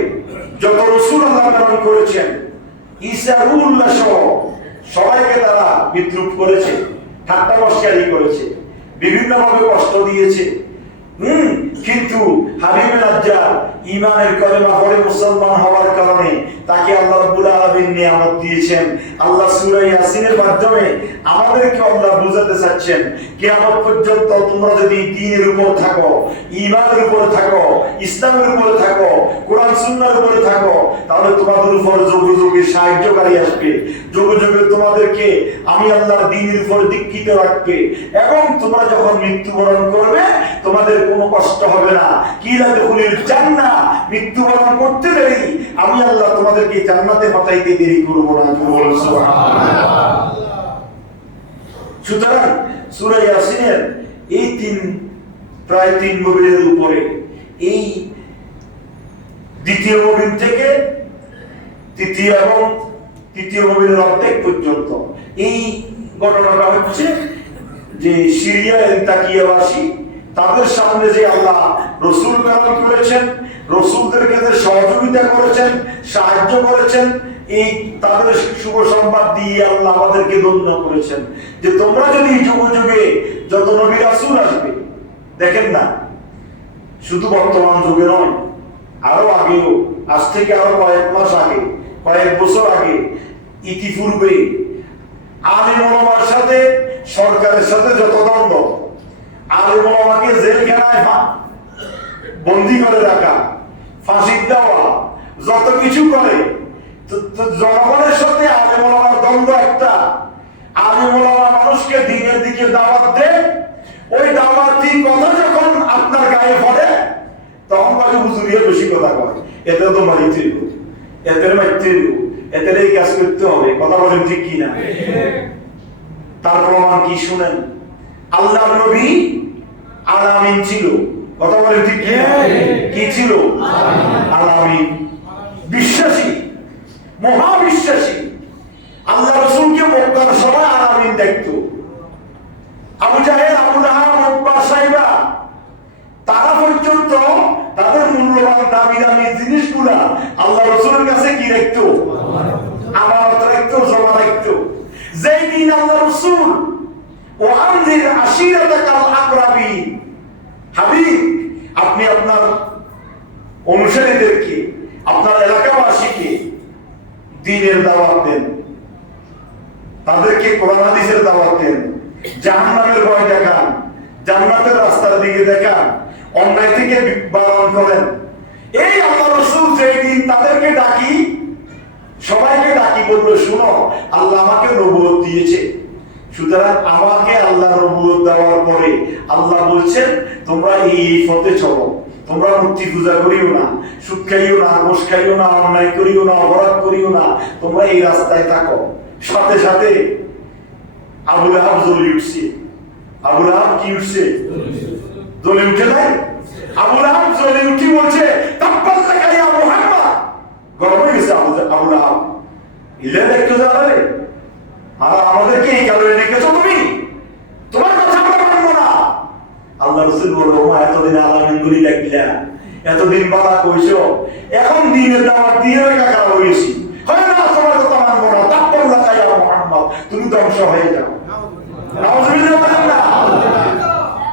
যত রাসূল আল্লাহ প্রেরণ করেছেন, ঈসা রূহুল্লাহ সহ সবাইকে তারা বিদ্রুপ করেছে, ঠাট্টা মশকারি করেছে, বিভিন্নভাবে কষ্ট দিয়েছে। কিন্তু হাবিবে নাজ্জার ঈমানের কলেমা পড়ে মুসলমান হওয়ার কারণে তাকে আল্লাহ রাব্বুল আলামিন নিয়ামত দিয়েছেন। আল্লাহ সূরা ইয়াসিনের মাধ্যমে আমাদেরকে আল্লাহ বোঝাতে চাচ্ছেন, কিয়ামত পর্যন্ত তোমরা যদি দ্বীনের উপর থাকো, ঈমানের উপর থাকো, ইসলামের উপর থাকো, কোরআন সুন্নাহর উপর থাকো, তাহলে তোমাদের উপর যুগে যুগে সাহায্যকারী আসবে, যুগে যুগে তোমাদেরকে আমি আল্লাহর দ্বীনের উপর দীক্ষিত রাখবে এবং তোমরা যখন মৃত্যুবরণ করবে তোমাদের কোনো কষ্ট হবে না। কিলা দুখুলিল জান্নাহ, মৃত্যুবরণ করতে দেরি আমি আল্লাহ তোমাদেরকে জান্নাতে পাঠাইতে দেরি করব না। সুবহানাল্লাহ। সুতরাং সূরা ইয়াসিনের এই প্রায় 3 মুবিনের উপরে, এই দ্বিতীয় মুবিন থেকে তৃতীয় এবং তৃতীয় মুবিনের অর্ধেক পর্যন্ত এই ঘটনাটা হচ্ছে যে সিরিয়া এন্তাকিয়াবাসী তাদের সামনে যে আল্লাহ রাসূল প্রেরণ করেছেন, রাসূলদেরকে যে সহযোগিতা করেছেন, সাহায্য করেছেন, এই তাদের শুভ সংবাদ দিয়ে আল্লাহ আমাদেরকে ধন্য করেছেন যে তোমরা যদি যুগে যুগে যত নবী রাসূল আসবে, দেখেন না শুধু বর্তমান যুগে নয়, আরো আগেও, আজ থেকে আরো কয়েক মাস আগে, কয়েক বছর আগে, ইতিপূর্বে আলেম ওলামার সাথে সরকারের সাথে যত দ্বন্দ্ব, আলেম ওলামাকে জেলখানায় বন্দী করে রাখা, ফাঁসি দেওয়া, যত কিছু করে, জনগণের সাথে আলেম ওলামার দ্বন্দ্ব একটা। আলেম ওলামা মানুষকে দ্বীনের দিকে দাওয়াত দেয়, ওই দাওয়াতি কথা যখন আপনার গায়ে পড়ে তখন বাজে হুজুরিয়া বেশি কথা কয়, এতে তো মারিতে এতে মারতে এতে এই কাজ করতে হবে। কথা বলেন ঠিক কি না? তার প্রমাণ কি শুনেন, আল্লাহর নবী আলামিন ছিল। কথা বলেন ঠিক কি না? কি ছিল? আলামিন, বিশ্বাসী, মহাবিশ্বাসী। আল্লাহ রাসূলকে মক্কার সবাই আলামিন দেখতো। আবু জাহেল, আবু লাহাব, উতবা, সাইবা তারা পর্যন্ত তাদের মূল্যবান দামি দামি জিনিসগুলা আল্লাহ রাসূলের কাছে কি রাখতো? আমানত রাখতো, জমা রাখতো। যেই দিন আল্লাহ রাসূল ও আনজির আশিরাতাকাল আকরাবিন, হাবিব আপনি আপনার অনুসারীদেরকে, আপনার এলাকাবাসীকে দ্বীনের দাওয়াত দেন, তাদেরকে কোরআন হাদিসের দাওয়াত দেন, জাহান্নামের ভয় দেখান, জান্নাতের রাস্তার দিকে দেখান, অন্যায় থেকে বারণ করেন। এই আল্লাহ রাসূল যেই দিন তাদেরকে ডাকি, সবাইকে ডাকি বলল, শুনো আল্লাহ আমাকে নবুয়ত দিয়েছে, সুতরাং আমাকে আল্লাহ নবুয়ত দেওয়ার পরে আল্লাহ বলছেন তোমরা এই পথে চলো, তোমরা মূর্তি পূজা করিও না, সুদ খাইও না, ঘুষ খাইও না, অন্যায় করিও না, অপরাধ করিও না, তোমরা এই রাস্তায় থাকো। সাথে সাথে আবু লাহাব জ্বলে উঠছে। আবু লাহাব কি উঠছে? জ্বলে উঠে নাই? আবু লাহাব জ্বলে উঠি বলছে তাব্বাত লাকা ইয়া মুহাম্মদ। গরম হয়ে গেছে আবু লাহাব। ইলে দেখতে যাবে আর আমাদেরকে এই কারণে ডেকেছো তুমি, তোমার কথা আমরা মানবো না। আল্লাহ রাসূল বলল, মা এতদিন আলামিন গুলি ডাকলা, এতদিন বালা কইছো, এখন দিনের দাওয়াত দিয়ে রাখা খারাপ হয়েছি, হয় না তোমার কথা মানবো না, তাব্বাত লাকা ইয়া মুহাম্মদ, তুমি ধ্বংস হয়ে যাও। নাউযুবিল্লাহ।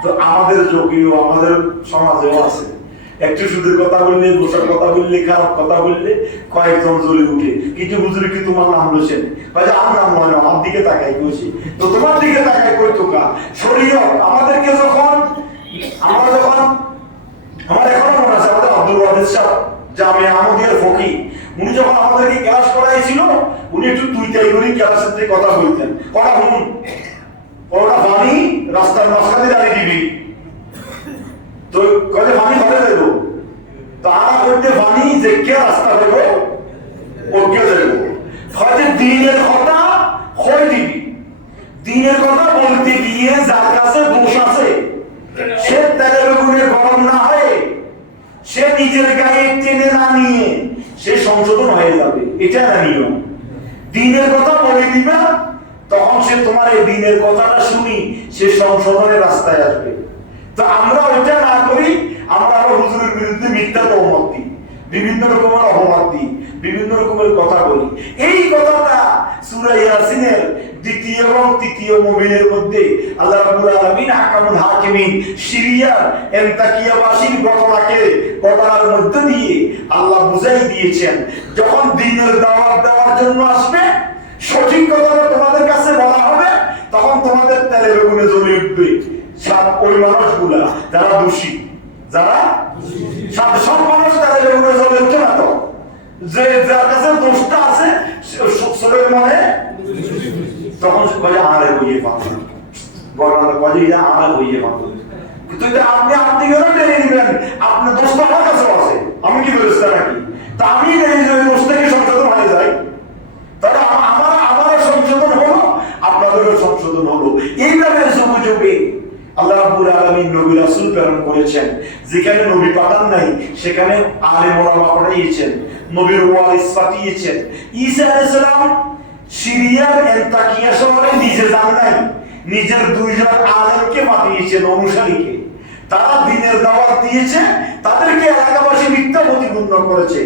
তো আমাদের যোগীও আমাদের সমাজেও আছে, একটু সুদের কথা বললে, গোসার কথা বললে, খারাপ কথা বললে কয়েকজন জ্বলে উঠে, কিছু হুজুর কি তোমার নাম লইছেন, ভাই আমার নাম নয়, আমার দিকে তাকাই কইছি, তো তোমার দিকে তাকাই কই তোকা শরীয়ত আমাদেরকে যখন আমরা যখন আমার এখনো মনে আছে আমাদের আব্দুল ওয়াহিদ সাহেব জামিয়া আহমদিয়ার ফকিহ, উনি যখন আমাদেরকে ক্লাস করাইছিল, উনি একটু তুই তাই করে ক্লাসের থেকে কথা বলতেন, কথা শুনুন, ওটা পানি রাস্তার মাঝখানে দাঁড়িয়ে দিবি, তো কয়ে পানি হলে দেব, তো আনা করতে পানি যে কে রাস্তা দেব ওকে দেব, হয়তো দিনের কথা হয়ে দিবি, দিনের কথা বলতে গিয়ে যার কাছে দোষ আছে সে তেলের গুণে গরম না হয়ে সে নিজের গায়ে টেনে না নিয়ে সে সংশোধন হয়ে যাবে, এটা না নিয়ম। দিনের কথা বলে দিবা, তখন সে তোমার এই দিনের কথাটা শুনি সে সংশোধনের রাস্তায় আসবে। তো আমরা ওইটা না করি, আমরা আবার হুজুরের বিরুদ্ধে মিথ্যা তহমত দিই, বিভিন্ন রকমের অপবাদ দিই, বিভিন্ন রকমের কথা বলি। এই কথাটা সূরা ইয়াসিনের ২য় এবং ৩য় মুমিনের মধ্যে আল্লাহ রাব্বুল আলামিন হাকামুল হাকিমিন সিরিয়ার এন্তাকিয়াবাসীর ঘটনার মধ্যে দিয়ে আল্লাহ বুঝাই দিয়েছেন, যখন দ্বীনের দাওয়াত দেওয়ার জন্য আসবে, সঠিক কথাটা তোমাদের কাছে বলা হবে, তখন তোমাদের তেলের আগুনে জ্বলে উঠবে ওই মানুষগুলা যারা দোষী, যারা সব মানুষ তেলের আগুনে জ্বলে উঠে না, তো যে যার কাছে দোষটা আছে সরের মনে, তখন বলে আড়ে হইয়ে পাতো, বড়রা বলে এটা আড়ে হইয়ে পাতো, কিন্তু আপনি আপনি কেন টেনে নিবেন, আপনার দোষটা আমার কাছে আছে, আমি কি বলেছি নাকি, তা আমি এই দোষ থেকে সংশোধন হয়ে যাই, তাহলে আমার সংশোধন হলো, আপনাদেরও সংশোধন হলো। এইভাবে যুগে যুগে আল্লাহ রাব্বুল আলামিন নবী রাসূল প্রেরণ করেছেন, যেখানে নবী পাঠান নাই সেখানে আলেম ওলামা পাঠিয়েছেন, নবীর ওয়ারিস পাঠিয়েছেন। ঈসা আলাইহিস সালাম সিরিয়ার এন্তাকিয়া শহরে নিজে যান নাই, নিজের 2 জন আলেমকে পাঠিয়েছেন, অনুসারীকে, তারা দ্বীনের দাওয়াত দিয়েছে, তাদেরকে এলাকাবাসী মিথ্যা প্রতিপন্ন করেছে,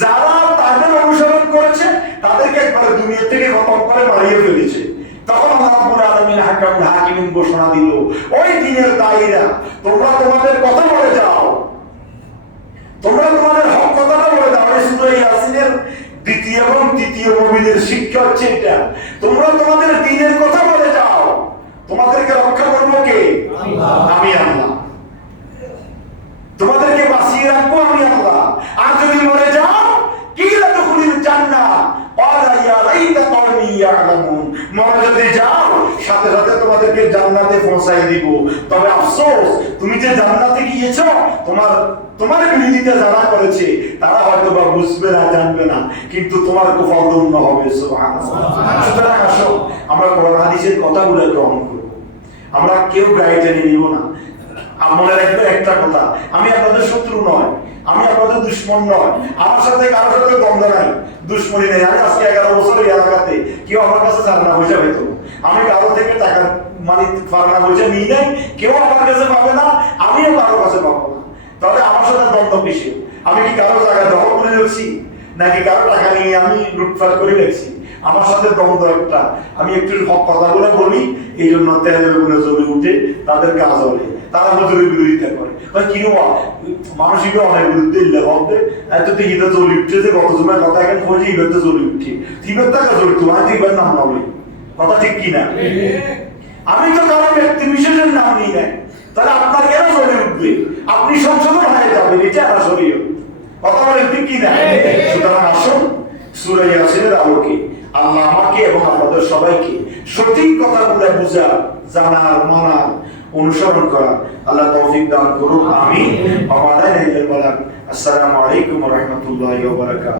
যারা তাদের অনুসরণ করেছে তাদেরকে একবারে দুনিয়া থেকে খতম করে মারিয়ে ফেলেছে। তখন আল্লাহ রাব্বুল আলামিন হাকামুল হাকিমিন ঘোষণা দিল, ওই দিনের দায়ীরা তোমরা তোমাদের কথা বলে যাও, তোমরা তোমাদের হক কথাটা বলে দাও। এই সূরা ইয়াসিনের 2য় এবং 3য় মুমিনের শিক্ষা হচ্ছে এটা, তোমরা তোমাদের দ্বীনের কথা বলে যাও, তোমাদেরকে রক্ষা করব কে? আল্লাহ, আমি আল্লাহ, তোমাদেরকে বাঁচিয়ে রাখবো আমি আল্লাহ। আর যদি মরে যাও, কিলা দুখুলিল জান্নাহ ওয়ালা ইয়া লাইতা কওমি ইয়ালামুন, মরে যদি যাও সাথে সাথে তোমাদেরকে জান্নাতে পৌঁছাই দিব, তবে আফসোস তুমি যে জান্নাতে গিয়েছো, তোমার বিরোধিতা যারা করেছে তারা হয়তো বা বুঝবে না, জানবে না, কিন্তু তোমার কপাল দূর্ণ হবে। সুবহানাল্লাহ। সুতরাং আসো আমরা কোরআন হাদিসের কথাগুলো গ্রহণ করব, আমরা কেউ গায়ে টেনে নিব না। মনে রাখবে একটা কথা, আমি আপনাদের শত্রু নয়, আমি আপনাদের দুশ্মন নয়, আমার সাথে কারোর সাথে দ্বন্দ্ব নাই, দুশ্মনী নেই। আমি আজকে 11 বছর এই এলাকাতে কেউ আমার কাছে চাঁদা পয়সা পেত, আমি কারো থেকে টাকা মানে ফার্না পয়সা নিই নাই, কেউ আমার কাছে পাবে না, আমিও কারো কাছে পাবো না। তাহলে আমার সাথে দ্বন্দ্ব কিসে? আমি কি কারো জায়গা দখল করে রেখেছি, নাকি কারো টাকা নিয়ে আমি লুটপাট করে রেখেছি? আমার সাথে দ্বন্দ্ব একটা, আমি একটু কথাগুলো বলি, এই জন্য তেলের গুলো জ্বলে উঠে তাদের গা জ্বলে, তারা হুজুরের বিরোধিতা করে, কি মানসিক অনেক বিরুদ্ধে হবে এত তো ঈদে জ্বলে উঠছে যে গত সময় কথা এখন খোঁজে ঈদে জ্বলে উঠছে, ঈদের টাকা জ্বলতো আমি ঈদের নাম নবে, কথা ঠিক কিনা? আমি তো কারণ ব্যক্তি বিশেষের নাম নিই নাই, তাহলে আপনার কেন জ্বলে উঠবে? আপনি সংশোধন হয়ে যাবেন, এটা আসলে কথা বলেন ঠিক কিনা? সুতরাং আসুন সূরা ইয়াসিনের আলোকে আল্লাহ আমাকে এবং আপনাদের সবাইকে সঠিক কথাগুলো বুঝা, জানার, মানার, অনুসরণ করা আল্লাহ তৌফিক দান করুন, আমিন। আসসালামু আলাইকুম ওয়া রাহমাতুল্লাহি ওয়া বারাকাতুহু।